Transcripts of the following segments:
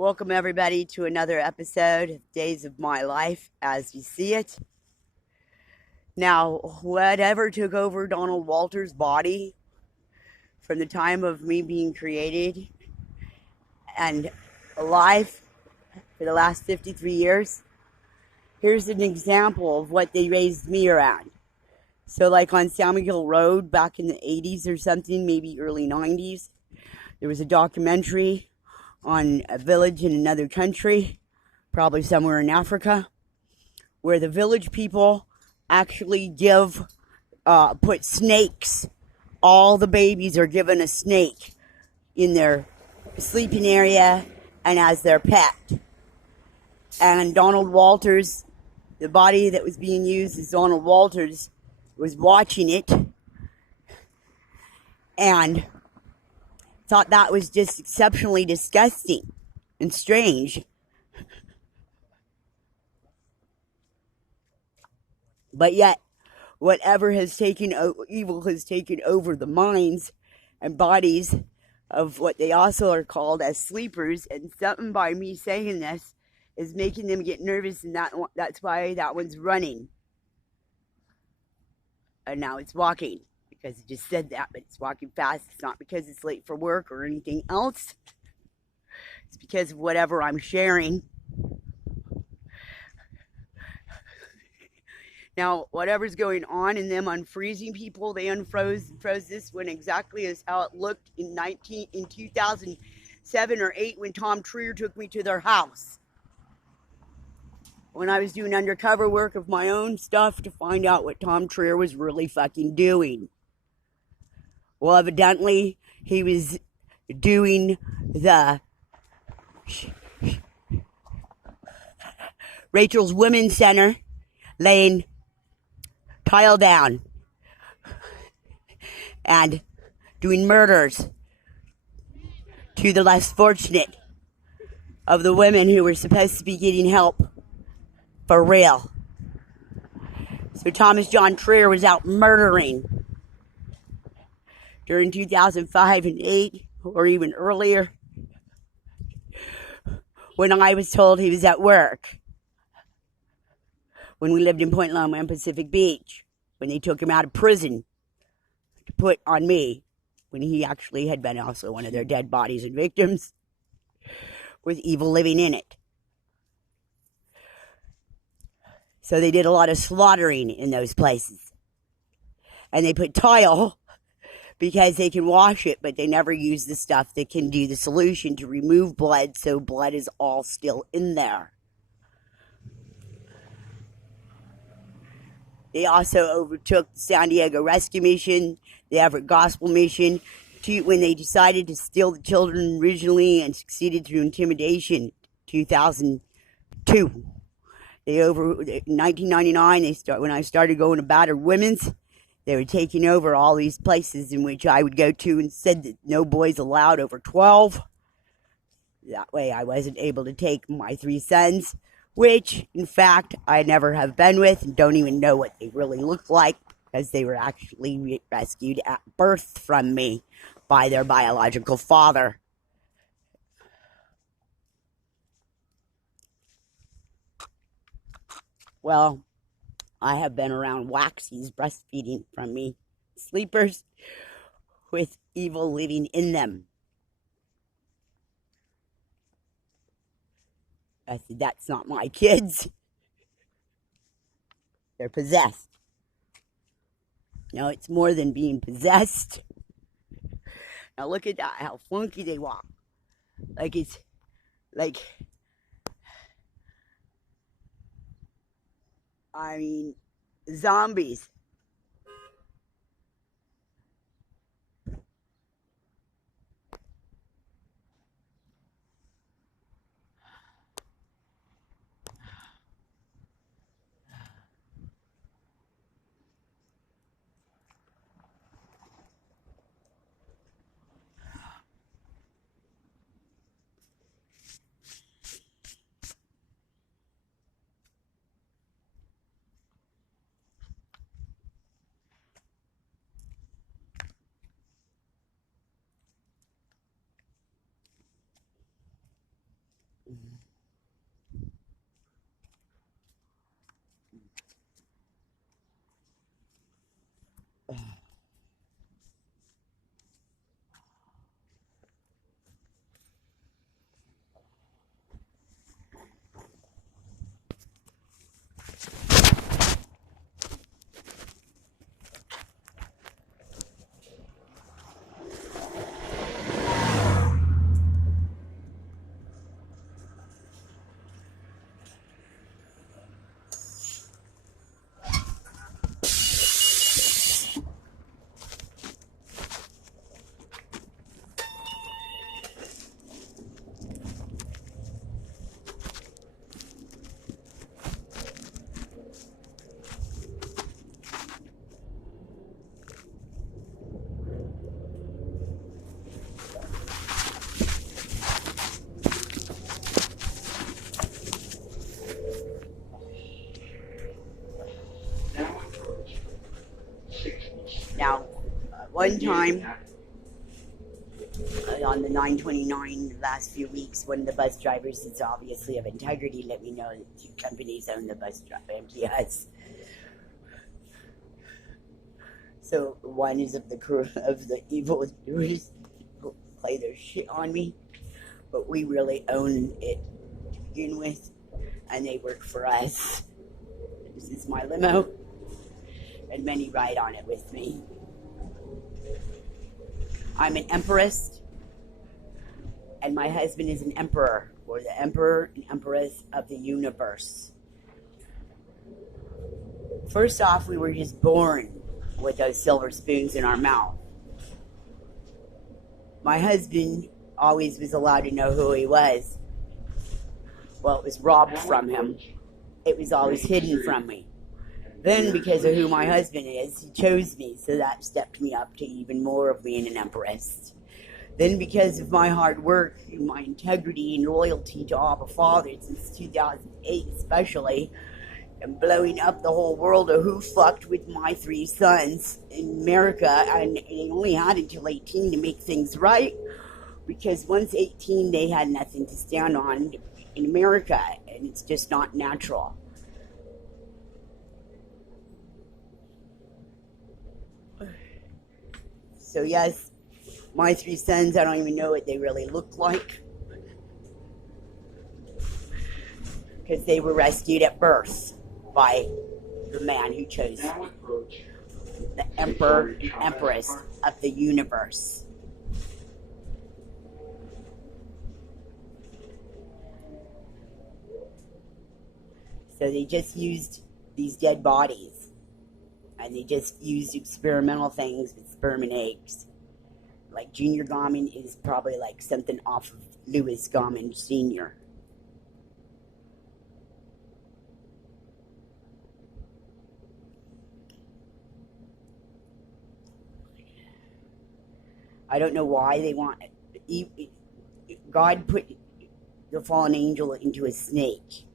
Welcome, everybody, to another episode of Days of My Life as You See It. Now, whatever took over Donald Walter's body from the time of me being created and alive for the last 53 years, here's an example of what they raised me around. So, like on Samuel Road back in the 80s or something, maybe early 90s, there was a documentary on a village in another country, probably somewhere in Africa, where the village people actually put snakes. All the babies are given a snake in their sleeping area and as their pet. And Donald Walters, the body that was being used as Donald Walters, was watching it and thought that was just exceptionally disgusting and strange. But yet, whatever evil has taken over the minds and bodies of what they also are called as sleepers, and something by me saying this is making them get nervous, and that's why that one's running. And now it's walking. Because it just said that, but it's walking fast. It's not because it's late for work or anything else. It's because of whatever I'm sharing. Now, whatever's going on in them unfreezing people, they froze this one exactly as how it looked in 2007 or 8 when Tom Trier took me to their house. When I was doing undercover work of my own stuff to find out what Tom Trier was really fucking doing. Well, evidently, he was doing the Rachel's Women's Center, laying tile down and doing murders to the less fortunate of the women who were supposed to be getting help for real. So Thomas John Trier was out murdering during 2005 and 8, or even earlier, when I was told he was at work, when we lived in Point Loma and Pacific Beach, when they took him out of prison to put on me, when he actually had been also one of their dead bodies and victims, with evil living in it. So they did a lot of slaughtering in those places. And they put tile because they can wash it, but they never use the stuff that can do the solution to remove blood, so blood is all still in there. They also overtook the San Diego Rescue Mission, the Everett Gospel Mission, when they decided to steal the children originally and succeeded through intimidation. 2002. In 1999, when I started going to battered women's, they were taking over all these places in which I would go to and said that no boys allowed over 12. That way I wasn't able to take my 3 sons, which, in fact, I never have been with and don't even know what they really look like because they were actually rescued at birth from me by their biological father. Well, I have been around waxies breastfeeding from me, sleepers with evil living in them. I said, that's not my kids. They're possessed. No, it's more than being possessed. Now look at that, how funky they walk. Zombies. Now, one time on the 929 the last few weeks, one of the bus drivers that's obviously of integrity let me know that 2 companies own the bus driver MTS. So one is of the evil doers who play their shit on me, but we really own it to begin with, and they work for us. This is my limo, and many ride on it with me. I'm an empress, and my husband is an emperor, or the emperor and empress of the universe. First off, we were just born with those silver spoons in our mouth. My husband always was allowed to know who he was. Well, it was robbed from him. It was always hidden from me. Then, because of who my husband is, he chose me, so that stepped me up to even more of being an empress. Then, because of my hard work, and my integrity and loyalty to Abba Father since 2008 especially, and blowing up the whole world of who fucked with my 3 sons in America, and they only had until 18 to make things right, because once 18 they had nothing to stand on in America, and it's just not natural. So yes, my 3 sons, I don't even know what they really look like, because they were rescued at birth by the man who chose the emperor and empress of the universe. So they just used these dead bodies, and they just used experimental things with sperm and eggs. Like Junior Gorman is probably like something off of Louis Gorman Sr. I don't know why they want it. God put the fallen angel into a snake,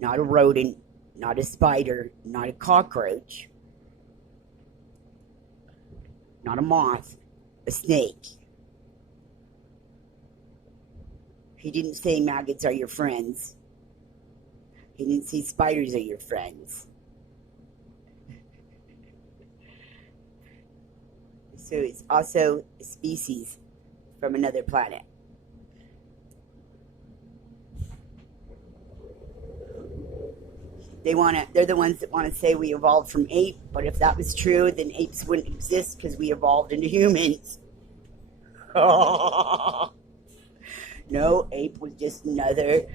not a rodent, not a spider, not a cockroach, not a moth, a snake. He didn't say maggots are your friends. He didn't say spiders are your friends. So it's also a species from another planet. They're the ones that want to say we evolved from ape, but if that was true, then apes wouldn't exist because we evolved into humans. No, ape was just another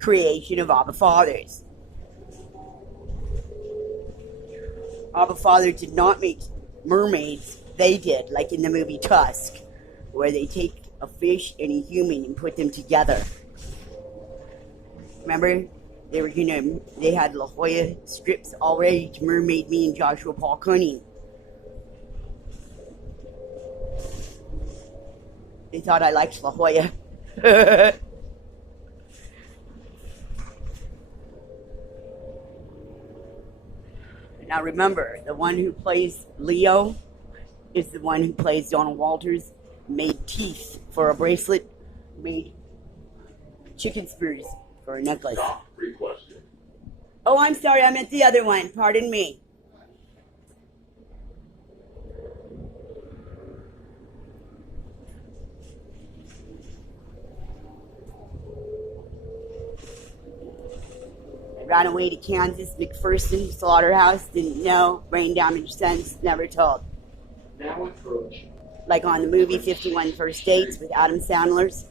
creation of Abba Father's. Abba Father did not make mermaids. They did, like in the movie Tusk, where they take a fish and a human and put them together. Remember? They had La Jolla strips all ready to mermaid me and Joshua Paul Cunning. They thought I liked La Jolla. Now remember, the one who plays Leo is the one who plays Donald Walters, made teeth for a bracelet made chicken spurs for a necklace. Great question. Oh, I'm sorry, I meant the other one. Pardon me. I ran away to Kansas, McPherson slaughterhouse, didn't know, brain damage since, never told. Now approach. Like on the movie 51 First Dates with Adam Sandler's,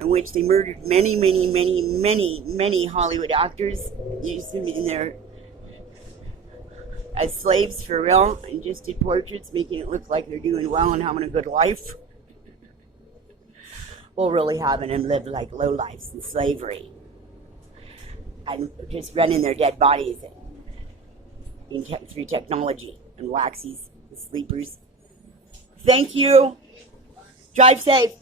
in which they murdered many Hollywood actors, used them in their as slaves for real, and just did portraits, making it look like they're doing well and having a good life, while really having them live like low lives in slavery, and just running their dead bodies through technology and waxies and sleepers. Thank you. Drive safe.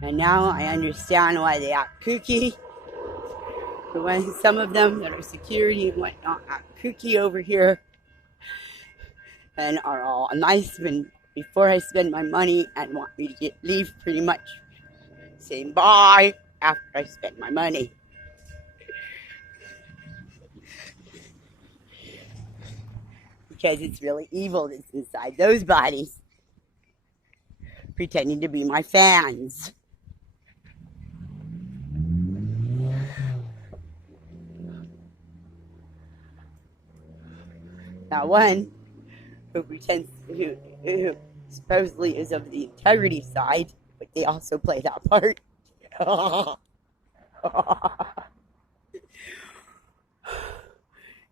And now I understand why they act kooky. When some of them that are security and whatnot act kooky over here and are all nice before I spend my money and want me to leave pretty much saying bye after I spend my money. Because it's really evil that's inside those bodies, pretending to be my fans. Now one who supposedly is of the integrity side, but they also play that part.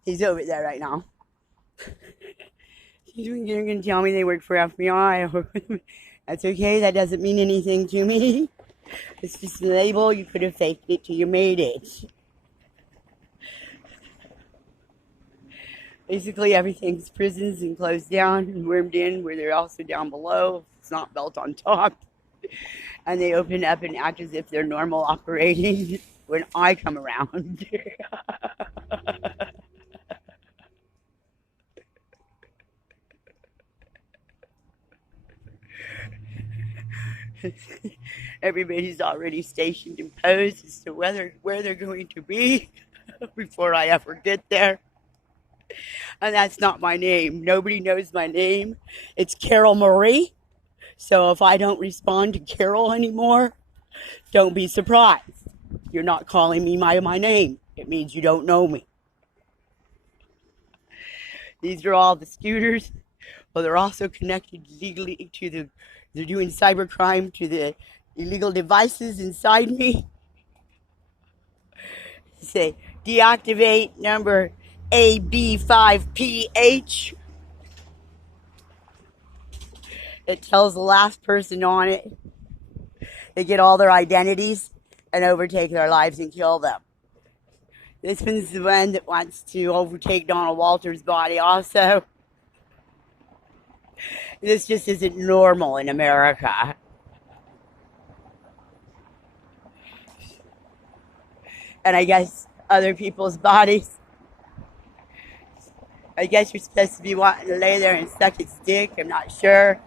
He's over there right now. You're going to tell me they work for FBI. That's okay, that doesn't mean anything to me. It's just a label, you could have faked it till you made it. Basically, everything's prisons and closed down and wormed in, where they're also down below. It's not built on top. And they open up and act as if they're normal operating when I come around. Everybody's already stationed and posed as to where they're going to be before I ever get there. And that's not my name. Nobody knows my name. It's Carol Marie. So if I don't respond to Carol anymore, don't be surprised. You're not calling me my name. It means you don't know me. These are all the scooters. Well, they're also connected legally to they're doing cybercrime to the illegal devices inside me. Say, deactivate number AB5PH. It tells the last person on it. They get all their identities and overtake their lives and kill them. This one's the one that wants to overtake Donald Walter's body also. This just isn't normal in America. And I guess other people's bodies. I guess you're supposed to be wanting to lay there and suck its dick. I'm not sure.